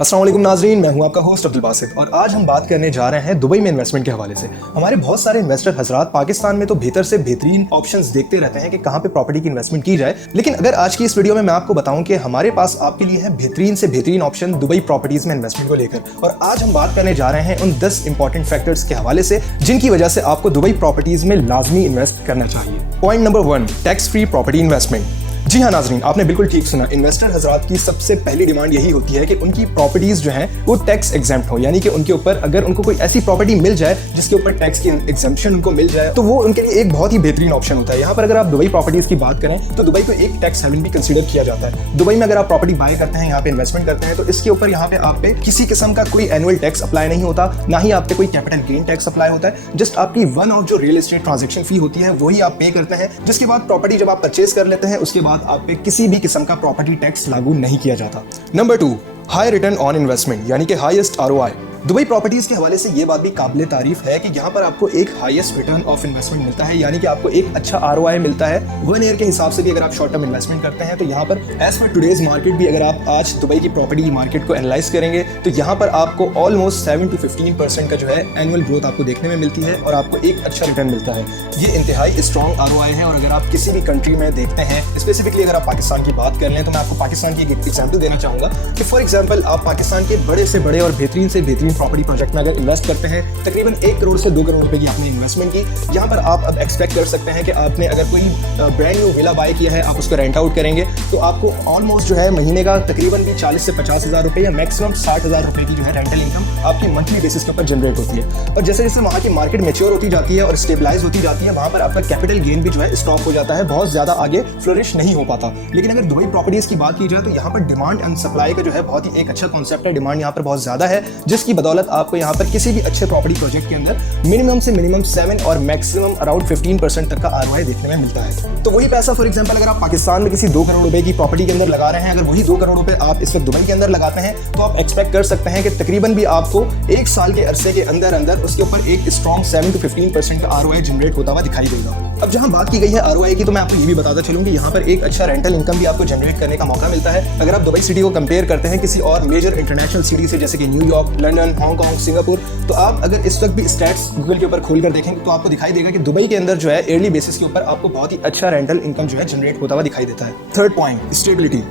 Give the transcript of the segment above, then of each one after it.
अस्सलाम वालेकुम नाज़रीन, मैं हूं आपका होस्ट अब्दुल बासित और आज हम बात करने जा रहे हैं दुबई में इन्वेस्टमेंट के हवाले से। हमारे बहुत सारे इन्वेस्टर हजरात पाकिस्तान में तो बेहतर से बेहतरीन ऑप्शंस देखते रहते हैं कि कहां पे प्रॉपर्टी की इन्वेस्टमेंट की जाए, लेकिन अगर आज की इस वीडियो में मैं आपको बताऊं कि हमारे पास आपके लिए है बेहतरीन से बेहतरीन ऑप्शन दुबई प्रॉपर्टीज में इन्वेस्टमेंट को लेकर। और आज हम बात करने जा रहे हैं उन 10 इंपॉर्टेंट फैक्टर्स के हवाले से जिनकी वजह से आपको दुबई प्रॉपर्टीज में लाजमी इन्वेस्ट करना चाहिए। Point number 1, tax free property investment. जी हाँ नाज़रीन, आपने बिल्कुल ठीक सुना। इन्वेस्टर हजरात की सबसे पहली डिमांड यही होती है कि उनकी प्रॉपर्टीज जो हैं वो टैक्स एग्जेम्प्ट हो, यानी कि उनके ऊपर अगर उनको कोई ऐसी प्रॉपर्टी मिल जाए जिसके ऊपर टैक्स की एग्जेम्पशन उनको मिल जाए तो वो उनके लिए एक बहुत ही बेहतरीन ऑप्शन होता है। यहाँ पर अगर आप दुबई प्रॉपर्टीज की बात करें तो दुबई को एक टैक्स हेवन भी कंसीडर किया जाता है। दुबई में अगर आप प्रॉपर्टी बाय करते हैं, यहाँ पे इन्वेस्टमेंट करते हैं, तो इसके ऊपर यहाँ पे आप पे किसी किस्म का कोई एनुअल टैक्स अप्लाई नहीं होता, ना ही आप पे कोई कैपिटल गेन टैक्स अप्लाई होता है। जस्ट आपकी वन ऑफ जो रियल एस्टेट ट्रांजेक्शन फी होती है वही आप पे करते हैं, जिसके बाद प्रॉपर्टी जब आप परचेज कर लेते हैं उसके बाद आप पे किसी भी किस्म का प्रॉपर्टी टैक्स लागू नहीं किया जाता। Number 2, high return on investment, यानी कि हाईएस्ट आरओआई। दुबई प्रॉपर्टीज के हवाले से ये बात भी काबिल तारीफ है कि यहाँ पर आपको एक हाईएस्ट रिटर्न ऑफ इन्वेस्टमेंट मिलता है, यानी कि आपको एक अच्छा आरओआई मिलता है 1 ईयर के हिसाब से भी। अगर आप शॉर्ट टर्म इन्वेस्टमेंट करते हैं तो यहाँ पर एज पर टुडेज मार्केट भी अगर आप आज दुबई की प्रॉपर्टी मार्केट को एनालाइज करेंगे तो यहाँ पर आपको ऑलमोस्ट 7 to 15% का जो है एनुअल ग्रोथ आपको देखने में मिलती है और आपको एक अच्छा रिटर्न मिलता है। ये इंतहाई स्ट्रॉन्ग आरओआई है। और अगर आप किसी भी कंट्री में देखते हैं, स्पेसिफिकली अगर आप पाकिस्तान की बात कर लें तो मैं आपको पाकिस्तान की एक एग्जाम्पल देना चाहूंगा कि फॉर एग्जाम्पल आप पाकिस्तान के बड़े से बड़े और बेहतरीन से बेहतरीन प्रॉपर्टी प्रोजेक्ट में इन्वेस्ट करते हैं, तकरीबन 1 करोड़ से 2 करोड़ रुपए की आपने इन्वेस्टमेंट की। यहाँ पर आप अब एक्सपेक्ट कर सकते हैं कि आपने अगर कोई ब्रांड न्यू विला बाय किया है, आप उसको रेंट आउट करेंगे तो आपको ऑलमोस्ट जो है महीने का तकरीबन भी 40 से 50 हज़ार रुपए या मैक्सिमम 60 हज़ार रुपए की जो है रेंटल इनकम आपकी मंथली बेसिस के ऊपर जनरेट होती है। और जैसे जैसे वहाँ की मार्केट मैच्योर होती जाती है और स्टेबलाइज होती जाती है, वहाँ पर आपका कैपिटल गेन भी जो है स्टॉप हो जाता है, बहुत ज्यादा आगे फ्लोरिश नहीं हो पाता। लेकिन अगर दुबई प्रॉपर्टीज की बात की जाए तो यहाँ पर डिमांड एंड सप्लाई का जो है बहुत ही एक अच्छा कॉन्सेप्ट है। डिमांड यहाँ पर बहुत ज्यादा है, जिसकी बदौलत आपको यहाँ पर किसी भी अच्छे प्रॉपर्टी प्रोजेक्ट के अंदर मिनिमम से मिनिमम 7 और मैक्सिमम अराउंड 15% तक का आरओआई देखने में मिलता है। तो वही पैसा फॉर एग्जांपल अगर आप पाकिस्तान में किसी 2 करोड़ रुपए की प्रॉपर्टी के अंदर लगा रहे हैं, अगर वही 2 करोड़ रुपए आप इस वक्त दुबई के अंदर लगाते हैं तो आप एक्सपेक्ट कर सकते हैं कि तकरीबन भी आपको 1 साल के अरसे के अंदर अंदर उसके ऊपर एक स्ट्रॉन्ग 7 to 15% का आरओआई जनरेट होता हुआ दिखाई देगा। अब जहां बात की गई है आरओआई की, तो मैं आपको ये भी बताता चलूं कि यहाँ पर एक अच्छा रेंटल इनकम भी आपको जनरेट करने का मौका मिलता है। अगर आप दुबई सिटी को कंपेयर करते हैं किसी और मेजर इंटरनेशनल सिटी से, जैसे कि न्यूयॉर्क, लंदन, हांगकांग, सिंगापुर, तो आप अगर इस वक्त भी स्टैट्स गूगल के ऊपर खोल कर देखेंगे तो आपको दिखाई देगा कि दुबई के अंदर जो है ईयरली बेसिस के ऊपर आपको बहुत ही अच्छा रेंटल इनकम जो है जनरेट होता हुआ दिखाई देता है। Third point, stability.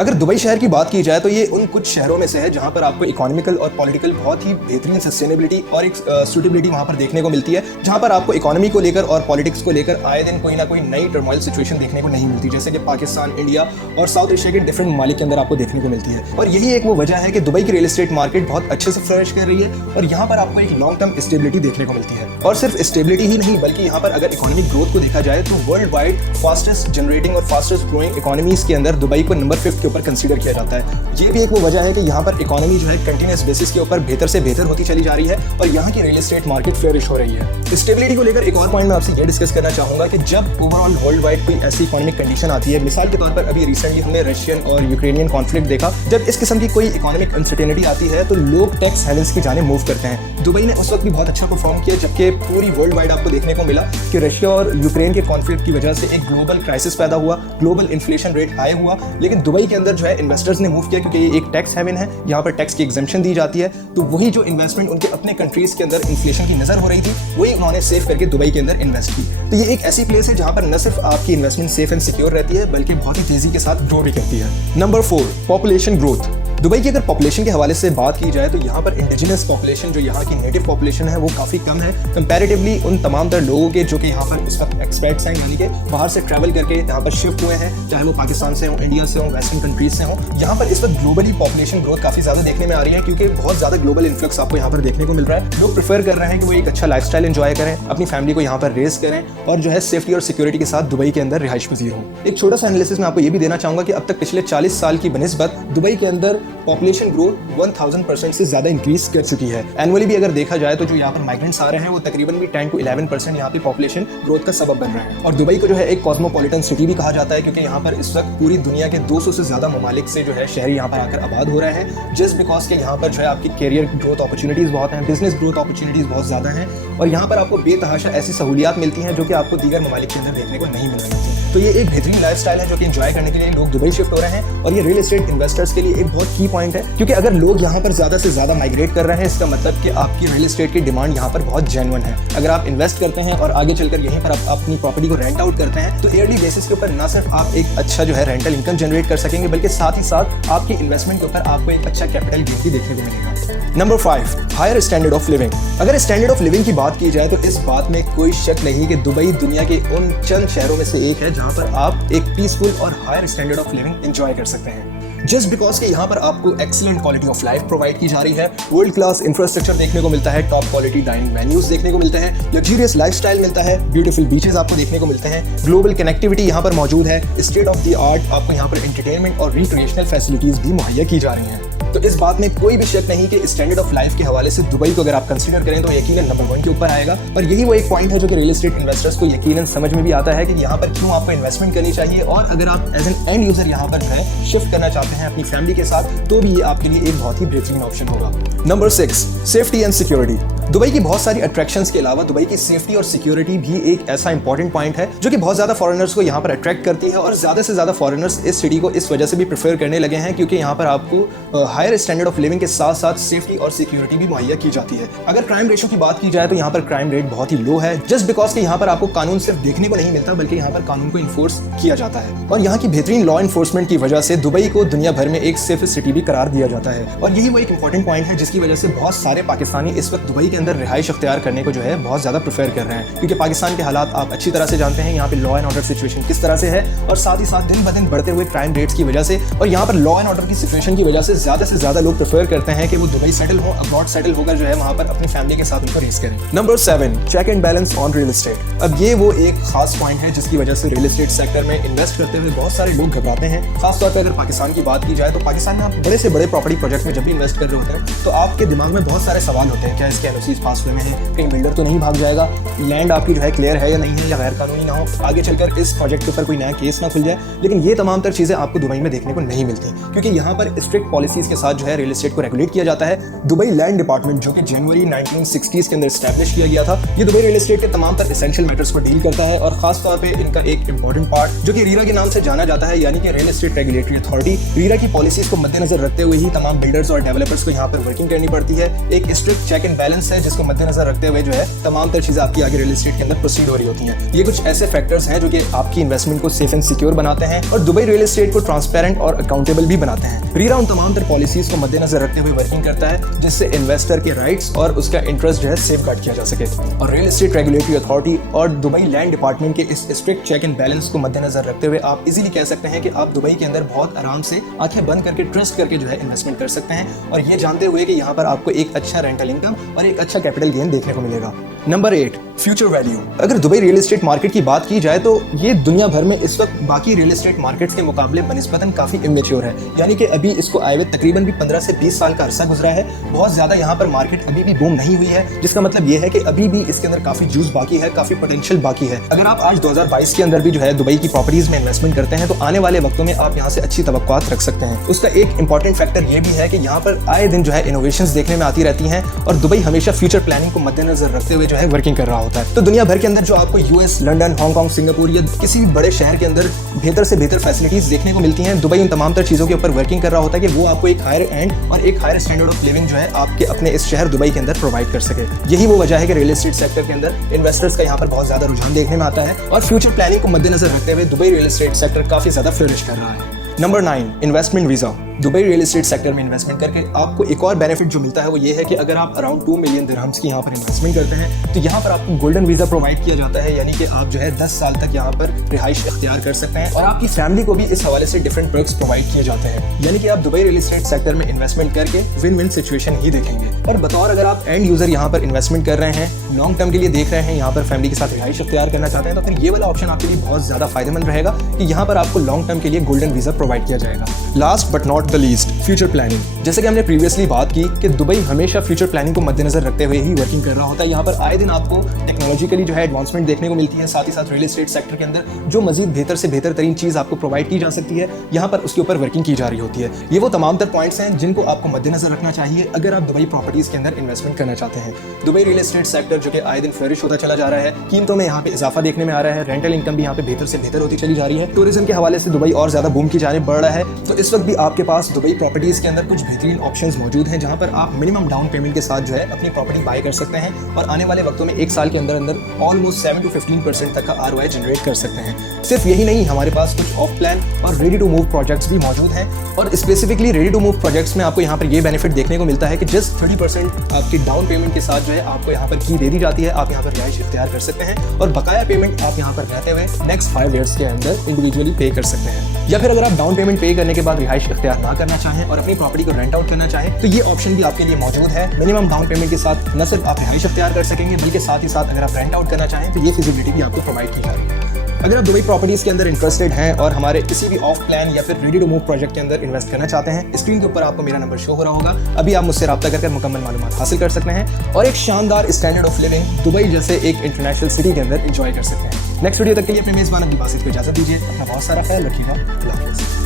अगर दुबई शहर की बात की जाए तो ये उन कुछ शहरों में से है जहां पर आपको इकोनॉमिकल और पॉलिटिकल बहुत ही बेहतरीन सस्टेनेबिलिटी और एक सूटेबिलिटी वहां पर देखने को मिलती है, जहां पर आपको इकोनॉमी को लेकर और पॉलिटिक्स को लेकर आए दिन कोई ना कोई नई टर्मोइल सिचुएशन देखने को नहीं मिलती, जैसे कि पाकिस्तान, इंडिया और साउथ एशिया के डिफरेंट ममालिक के अंदर आपको देखने को मिलती है। और यही एक वो वजह है कि दुबई की रियल एस्टेट मार्केट बहुत अच्छे से फ्लरिश कर रही है और यहाँ पर आपको एक लॉन्ग टर्म स्टेबिलिटी देखने को मिलती है। और सिर्फ स्टेबिलिटी ही नहीं, बल्कि यहाँ पर अगर इकोनॉमिक ग्रोथ को देखा जाए तो वर्ल्ड वाइड फास्टेस्ट जनरेटिंग और फास्टेस्ट ग्रोइंग इकोनॉमीज के अंदर दुबई को नंबर 5 के ऊपर कंसीडर किया जाता है। ये भी एक वो वजह है कि यहाँ पर इकोनॉमी जो है कंटिन्यूअस बेसिस के ऊपर बेहतर से बेहतर होती चली जा रही है और यहाँ की रियल एस्टेट मार्केट फ्लरिश हो रही है। स्टेबिलिटी को लेकर एक और पॉइंट मैं आपसे ये डिस्कस करना चाहूंगा कि जब ओवरऑल वर्ल्ड वाइड कोई ऐसी इकोनॉमिक कंडीशन आती है, मिसाल के तौर पर अभी रिसेंटली हमने रशियन और यूक्रेनियन कॉन्फ्लिक्ट देखा, जब इस किस्म की कोई इकोनॉमिक अनसर्टेनिटी आती है तो लोग टैक्स हेवन्स की जाने मूव करते हैं। दुबई ने उस वक्त भी बहुत अच्छा परफॉर्म किया जबकि पूरी वर्ल्ड वाइड आपको देखने को मिला कि रशिया और यूक्रेन के कॉन्फ्लिक्ट की वजह से एक ग्लोबल क्राइसिस पैदा हुआ, ग्लोबल इन्फ्लेशन रेट हाई हुआ। लेकिन दुबई के अंदर जो है इन्वेस्टर्स ने मूव किया क्योंकि ये एक टैक्स हेवन है, यहाँ पर टैक्स की एग्जेम्पशन दी जाती है, तो वही जो इन्वेस्टमेंट उनके अपने कंट्रीज के अंदर इन्फ्लेशन की नजर हो रही थी वही उन्होंने सेव करके दुबई के अंदर इन्वेस्ट की। तो ये एक ऐसी प्लेस है जहाँ पर न सिर्फ आपकी इन्वेस्टमेंट सेफ एंड सिक्योर रहती है बल्कि बहुत ही तेजी के साथ ग्रो भी करती है। Number 4, population growth. दुबई की अगर पॉपुलेशन के हवाले से बात की जाए तो यहाँ पर इंडिजिनस पॉपुलेशन जो यहाँ की नेटिव पॉपुलेशन है वो काफ़ी कम है कंपैरेटिवली उन तमाम तर लोगों के जो कि यहाँ पर इस वक्त एक्सपेट्स हैं, यानी कि बाहर से ट्रैवल करके यहाँ पर शिफ्ट हुए हैं, चाहे वो पाकिस्तान से हो, इंडिया से हो, वेस्टर्न कंट्रीज से हो। यहाँ पर इस वक्त ग्लोबली पॉपुलेशन ग्रोथ काफ़ी ज़्यादा देखने में आ रही है क्योंकि बहुत ज़्यादा ग्लोबल इन्फ्लक्स आपको यहाँ पर देखने को मिल रहा है। लोग प्रेफर कर रहे हैं कि वो एक अच्छा लाइफस्टाइल एंजॉय करें, अपनी फैमिली को यहाँ पर रेस करें और जो है सेफ्टी और सिक्योरिटी के साथ दुबई के अंदर रिहाइश पजीर हो। एक छोटा सा एनालिसिस मैं आपको ये भी देना चाहूँगा कि अब तक पिछले 40 साल की बनिस्बत दुबई के अंदर पॉपुलेशन ग्रोथ 1000% से ज्यादा इंक्रीज कर चुकी है। एनुअली भी अगर देखा जाए तो जो यहाँ पर माइग्रेंट्स आ रहे हैं वो तकरीबन भी 10 to 11% यहाँ पे पॉपुलेशन ग्रोथ का सबब बन रहा है। और दुबई को जो है एक कॉस्मोपॉलिटन सिटी भी कहा जाता है क्योंकि यहाँ पर इस वक्त पूरी दुनिया के 200 से ज्यादा ममालिक से जो है शहरी यहाँ पर आकर आबाद हो रहे हैं, जस्ट बिकॉज के यहाँ पर जो है आपकी कैरियर ग्रोथ अपॉर्चुनिटीज बहुत हैं, बिजनेस ग्रोथ अपॉर्चुनिटीज बहुत ज्यादा हैं और यहाँ पर आपको बेतहाशा ऐसी सहूलियात मिलती हैं जो कि आपको दीगर ममालिक के अंदर देखने को नहीं मिल रही थी। तो ये एक बेहतरीन लाइफस्टाइल है जो कि एंजॉय करने के लिए लोग दुबई शिफ्ट हो रहे हैं और ये रियल एस्टेट इन्वेस्टर्स के लिए एक बहुत की पॉइंट है, क्योंकि अगर लोग यहाँ पर ज्यादा से ज्यादा माइग्रेट कर रहे हैं, इसका मतलब कि आपकी रियल एस्टेट की डिमांड यहाँ पर बहुत जेन्युइन है। अगर आप इन्वेस्ट करते हैं और आगे चलकर यहीं पर आप अपनी प्रॉपर्टी को रेंट आउट करते हैं, तो ईयरली बेसिस के ऊपर ना सिर्फ आप एक अच्छा जो है रेंटल इनकम जनरेट कर सकेंगे, बल्कि साथ ही साथ आपकी इन्वेस्टमेंट के ऊपर आपको एक अच्छा कैपिटल गेन भी देखने को मिलेगा। Number 5, higher standard of living. अगर स्टैंडर्ड ऑफ लिविंग की बात की जाए तो इस बात में कोई शक नहीं कि दुबई दुनिया के उन चंद शहरों में से एक है जहां पर आप एक पीसफुल और higher standard of living enjoy कर सकते हैं। जस्ट बिकॉज कि यहाँ पर आपको excellent quality of life provide की जा रही है, वर्ल्ड क्लास इंफ्रास्ट्रक्चर देखने को मिलता है, टॉप क्वालिटी डाइनिंग मेन्यूज देखने को मिलते हैं, लग्जरियस लाइफस्टाइल मिलता है, ब्यूटीफुल बीचेस आपको देखने को मिलते हैं, ग्लोबल कनेक्टिविटी यहाँ पर मौजूद है, स्टेट ऑफ द आर्ट आपको यहाँ पर एंटरटेनमेंट और रिक्रिएशनल फैसिलिटीज भी मुहैया की जा रही हैं। तो इस बात में कोई भी शक नहीं कि स्टैंडर्ड ऑफ लाइफ के हवाले से दुबई को अगर आप कंसीडर करें तो यकीनन नंबर 1 के ऊपर आएगा। और यही वो एक पॉइंट है जो कि रियल एस्टेट इन्वेस्टर्स को यकीनन समझ में भी आता है कि यहाँ पर क्यों आपको इन्वेस्टमेंट करनी चाहिए, और अगर आप एज एन एंड यूजर यहाँ पर जो है शिफ्ट करना चाहते हैं अपनी फैमिली के साथ, तो भी ये आपके लिए एक बहुत ही बेहतरीन ऑप्शन होगा। Number 6, safety and security. Dubai की बहुत सारी अट्रैक्शंस के अलावा दुबई की सेफ्टी और सिक्योरिटी भी एक ऐसा इंपॉर्टेंट पॉइंट है जो कि बहुत ज्यादा फॉरेनर्स को यहाँ पर अट्रैक्ट करती है, और ज्यादा से ज्यादा फॉरेनर्स इस सिटी को इस वजह से भी प्रेफर करने लगे हैं क्योंकि यहाँ पर आपको हायर स्टैंडर्ड ऑफ लिविंग के साथ साथ सेफ्टी और सिक्योरिटी भी मुहैया की जाती है। अगर क्राइम रेशो की बात की जाए तो यहाँ पर क्राइम रेट बहुत ही लो है, जस्ट बिकॉज कि यहाँ पर आपको कानून सिर्फ देखने को नहीं मिलता बल्कि यहाँ पर कानून को इन्फोर्स किया जाता है, और यहाँ की बेहतरीन लॉ इन्फोर्समेंट की वजह से दुबई को दुनिया भर में एक सेफ सिटी भी करार दिया जाता है। और यही वो एक इंपॉर्टेंट पॉइंट है जिसकी वजह से बहुत सारे पाकिस्तानी इस वक्त दुबई के अंदर रिहाइश अख्तियार करने को जो है बहुत ज्यादा प्रेफर कर रहे हैं, क्योंकि पाकिस्तान के हालात आप अच्छी तरह से जानते हैं, यहाँ पे लॉ एंड ऑर्डर सिचुएशन किस तरह से है, और साथ ही साथ दिन ब दिन बढ़ते हुए क्राइम रेट्स की वजह से और यहाँ पर लॉ एंड ऑर्डर की सिचुएशन की वजह से ज्यादा लोग प्रेफर करते हैं कि वो दुबई सेटल हो, अब्रॉड सेटल होकर जो है वहाँ पर अपनी फैमिली के साथ उनको रेस करें। Number 7, check and balance on real estate. अब ये वो एक खास पॉइंट है जिसकी वजह से रियल एस्टेट सेक्टर में इन्वेस्ट करते हुए बहुत सारे लोग घबराते हैं। खासतौर पर अगर पाकिस्तान की बात की जाए तो पाकिस्तान में आप बड़े से बड़े प्रॉपर्टी प्रोजेक्ट में जब भी इन्वेस्ट कर रहे होते हैं तो आपके दिमाग में बहुत सारे सवाल होते हैं, क्या इसके एनओसीज पास हुए हैं, कहीं बिल्डर तो नहीं भाग जाएगा, लैंड आपकी जो है क्लियर है या नहीं है, या गैर कानूनी ना हो, आगे चलकर इस प्रोजेक्ट के ऊपर कोई नया केस ना खुल जाए। लेकिन ये तमाम तर चीजें आपको दुबई में देखने को नहीं मिलती, क्योंकि यहाँ पर स्ट्रिक्ट पॉलिसीज के साथ जो है रियल एस्टेट को रेगुलेट किया जाता है। दुबई लैंड डिपार्टमेंट जो कि जनवरी 1960s के अंदर एस्टैब्लिश किया गया था, ये दुबई रियल एस्टेट के तमाम तर एसेंशियल मैटर्स को डील करता है, और खास तौर पे इनका एक इंपॉर्टेंट पार्ट जो कि रीरा के नाम से जाना जाता है, यानी कि रियल एस्टेट रेगुलेटरी अथॉरिटी। रीरा की पॉलिसीज को मद्देनजर रखते हुए ही तमाम बिल्डर्स और डेवलपर्स को यहाँ पर वर्किंग करनी पड़ती है। एक स्ट्रिक्ट चेक एंड बैलेंस है जिसको मद्देनजर रखते हुए जो है तमाम तर चीजें आपकी आगे रियल एस्टेट के अंदर प्रोसीड हो रही होती हैं। ये कुछ ऐसे फैक्टर्स हैं जो कि आपकी इन्वेस्टमेंट को सेफ एंड सिक्योर बनाते हैं और दुबई रियल एस्टेट को ट्रांसपेरेंट और अकाउंटेबल भी बनाते हैं। रीरा उन तमाम तर पॉलिसीज को मद्देनजर रखते हुए वर्किंग करता है जिससे इन्वेस्टर के राइट्स और उसका इंटरेस्ट जो है सेफ गार्ड किया जा सके। और रियल एस्टेट रेगुलेटरी अथॉरिटी और दुबई लैंड डिपार्टमेंट के इस स्ट्रिक्ट चेक एंड बैलेंस को मद्देनजर रखते हुए आप इजीली कह सकते हैं कि आप दुबई के अंदर बहुत आराम से आंखें बंद करके ट्रस्ट करके जो है इन्वेस्टमेंट कर सकते हैं, और ये जानते हुए कि यहाँ पर आपको एक अच्छा रेंटल इनकम और एक अच्छा कैपिटल गेन देखने को मिलेगा। Number 8, future value. अगर दुबई रियल एस्टेट मार्केट की बात की जाए तो ये दुनिया भर में इस वक्त बाकी रियल एस्टेट मार्केट्स के मुकाबले बनिस्बतन काफी इमेच्योर है, यानी कि अभी इसको आए हुए तकरीबन भी 15 से 20 साल का अरसा गुजरा है। बहुत ज्यादा यहाँ पर मार्केट अभी भी बूम नहीं हुई है, जिसका मतलब ये है कि अभी भी इसके अंदर काफी जूस बाकी है, काफी पोटेंशियल बाकी है। अगर आप आज 2022 के अंदर भी जो है दुबई की प्रॉपर्टीज में इन्वेस्टमेंट करते हैं तो आने वाले वक्तों में आप यहाँ से अच्छी तवक्कुआत रख सकते हैं। उसका एक इंपॉर्टेंट फैक्टर ये भी है कि यहाँ पर आए दिन जो है इनोवेशंस देखने में आती रहती हैं, और दुबई हमेशा फ्यूचर प्लानिंग को मद्देनजर रखते हुए जो है वर्किंग कर रहा होता है। तो दुनिया भर के अंदर जो आपको यूएस, लंदन, हांगकांग, सिंगापुर या किसी भी बड़े शहर के अंदर बेहतर से बेहतर फैसिलिटीज देखने को मिलती हैं, दुबई उन तमाम तर चीजों के ऊपर वर्किंग कर रहा होता है कि वो आपको एक हायर एंड और एक हायर स्टैंडर्ड ऑफ लिविंग जो है आपके अपने इस शहर दुबई के अंदर प्रोवाइड कर सके। यही वो वजह है कि रियल एस्टेट सेक्टर के अंदर इन्वेस्टर्स का यहाँ पर बहुत ज्यादा रुझान देखने में आता है, और फ्यूचर प्लानिंग को मद्देनजर रखते हुए दुबई रियल एस्टेट सेक्टर काफी ज्यादा फ्लरिश कर रहा है। Number 9, investment visa. Dubai real estate sector में इन्वेस्टमेंट करके आपको एक और बेनिफिट जो मिलता है वो ये है कि अगर आप अराउंड 2 मिलियन दिरहम्स की यहाँ पर इन्वेस्टमेंट करते हैं तो यहाँ पर आपको गोल्डन वीजा प्रोवाइड किया जाता है, यानी कि आप जो है 10 साल तक यहाँ पर रिहाइश इख्तियार कर सकते हैं, और आपकी फैमिली को भी इस हवाले से डिफरेंट पर्क्स प्रोवाइड किए जाते हैं, यानी कि आप दुबई रियल एस्टेट सेक्टर में इन्वेस्टमेंट करके विन विन सिचुएशन ही देखेंगे। और बतौर अगर आप एंड यूजर यहाँ पर इन्वेस्टमेंट कर रहे हैं, लॉन्ग टर्म के लिए देख रहे हैं, यहाँ पर फैमिली के साथ रिहाइश इख्तियार करना चाहते हैं, तो फिर ये वाला ऑप्शन आपके लिए बहुत ज्यादा फायदेमंद रहेगा कि यहाँ पर आपको लॉन्ग टर्म के लिए गोल्डन वीजा प्रोवाइड किया जाएगा। Last but not the least, future planning. जैसे कि हमने प्रीवियसली बात की कि दुबई हमेशा फ्यूचर प्लानिंग को मद्देनजर रखते हुए ही वर्किंग कर रहा होता है। यहाँ पर आए दिन आपको टेक्नोलॉजिकली जो है एडवांसमेंट देखने को मिलती है, साथ ही साथ रियल एस्टेट सेक्टर के अंदर जो मजीद बेहतर से बेहतर तरीन चीज़ आपको प्रोवाइड की जा सकती है, यहाँ पर उसके ऊपर वर्किंग की जा रही होती है। ये वो तमाम तर पॉइंट्स हैं जिनको आपको मद्देनजर रखना चाहिए अगर आप दुबई प्रॉपर्टीज़ के अंदर इन्वेस्टमेंट करना चाहते हैं। दुबई रियल एस्टेट सेक्टर जो कि आए दिन फ्लरिश होता चला जा रहा है, कीमतों में यहाँ पे इजाफा देखने में आ रहा है, रेंटल इनकम भी यहाँ पे बेहतर से बेहतर होती चली जा रही है, टूरिज्म के हवाले से दुबई और ज़्यादा बूम की जाने बढ़ रहा है। तो इस वक्त भी आपके पास दुबई प्रॉपर्टीज़ के अंदर कुछ बेहतरीन ऑप्शंस मौजूद हैं जहां पर आप मिनिमम डाउन पेमेंट के साथ जो है अपनी प्रॉपर्टी बाय कर सकते हैं और आने वाले वक्तों में 1 साल के अंदर अंदर ऑलमोस्ट 7 to 15% तक का ROI जनरेट कर सकते हैं। सिर्फ यही नहीं, हमारे पास कुछ ऑफ प्लान और रेडी टू मूव प्रोजेक्ट्स भी मौजूद हैं और specifically ready to move projects में आपको यहाँ पर ये बेनिफिट देखने को मिलता है कि जस्ट 30% आपकी डाउन पेमेंट के साथ जो है आपको यहाँ पर की दे दी जाती है, आप यहाँ पर रिहाइश इख्तियार कर सकते हैं और बकाया पेमेंट आप यहाँ पर रहते हुए नेक्स्ट 5 ईयर्स के अंदर इंडिविजुअली पे कर सकते हैं। या फिर अगर आप डाउन पेमेंट पे करने के बाद रिहाइश इख्तियार ना करना चाहें और अपनी प्रॉपर्टी को रेंट आउट करना चाहें तो ये ऑप्शन भी आपके लिए मौजूद है। मिनिमम डाउन पेमेंट के साथ न सिर्फ आप रिहाइश इख्तियार कर सकेंगे बल्कि साथ ही साथ अगर आप रेंट आउट करना चाहें तो ये फिजिबिलिटी भी आपको प्रोवाइड की जा रही है। अगर आप दुबई प्रॉपर्टीज़ के अंदर इंटरेस्टेड हैं और हमारे किसी भी ऑफ प्लान या फिर रेडी टू मूव प्रोजेक्ट के अंदर इन्वेस्ट करना चाहते हैं, स्क्रीन के ऊपर आपको मेरा नंबर शो हो रहा होगा। अभी आप मुझसे रब्ता कर मुकम्मल मालूमात हासिल कर सकते हैं और एक शानदार स्टैंडर्ड ऑफ लिविंग दुबई जैसे एक इंटरनेशनल सिटी के अंदर एंजॉय कर सकते हैं। नेक्स्ट वीडियो तक के लिए अपने मेज़बान अब्दुल बासित को इजाज़त दीजिए। अपना बहुत सारा ख्याल रखिएगा। अल्लाह हाफ़िज़।